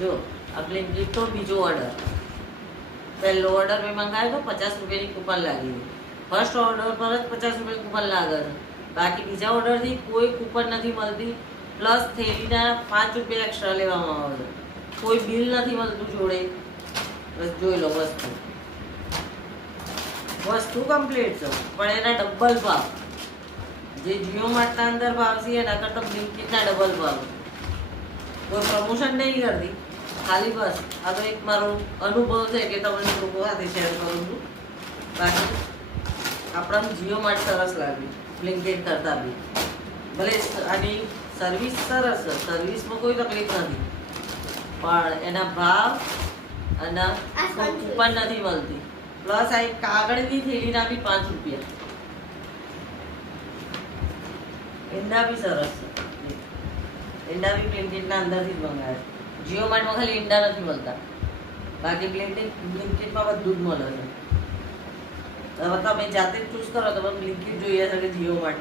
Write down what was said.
जो આ બ્લિંકિટ તો બીજો ઓર્ડર, પહેલો ઓર્ડર મેં મંગાવ્યો તો 50 રૂપિયાની કૂપન લાગી, ફર્સ્ટ ઓર્ડર પર જ 50 રૂપિયાની કૂપન લાગે છે, બાકી બીજા ઓર્ડરથી કોઈ કૂપન નથી મળતી, પ્લસ થેલીના 5 રૂપિયા એક્સ્ટ્રા લેવામાં આવે છે, કોઈ બિલ નથી મળતું જોડે. બસ જોઈ લો વસ્તુ કમ્પ્લીટ છે, પણ એના ડબલ ભાવ. જે જીઓ માર્ટના અંદર ભાવ છે એના કરતાં બ્લિંકિટના ડબલ ભાવ. કોઈ પ્રમોશન નહીં કરતી, ખાલી બસ આ તો એક મારો અનુભવ છે કે તમને લોકો સાથે શેર કરું છું. બાકી આપણને જીઓ માર્ટ સરસ લાગ્યું બ્લિંકિટ કરતાં બી. ભલે આની સર્વિસ સરસ છે, સર્વિસમાં કોઈ તકલીફ નથી, પણ એના ભાવ અને કૂપન નથી મળતી. પ્લસ આ એક કાગળની થેલીના બી 5 રૂપિયા. ઈંડા બી સરસ છે, ઈંડા બી બ્લિંકિટના અંદરથી જ મંગાવે. જીઓ માર્ટમાં ખાલી ઈંડા નથી મળતા, બાકી બ્લિંકિટમાં બધું જ મળે છે. હવે તમે જાતે જ ચૂઝ કરો, તમે બ્લિંકિટ જોઈએ છે કે જીઓ માર્ટ.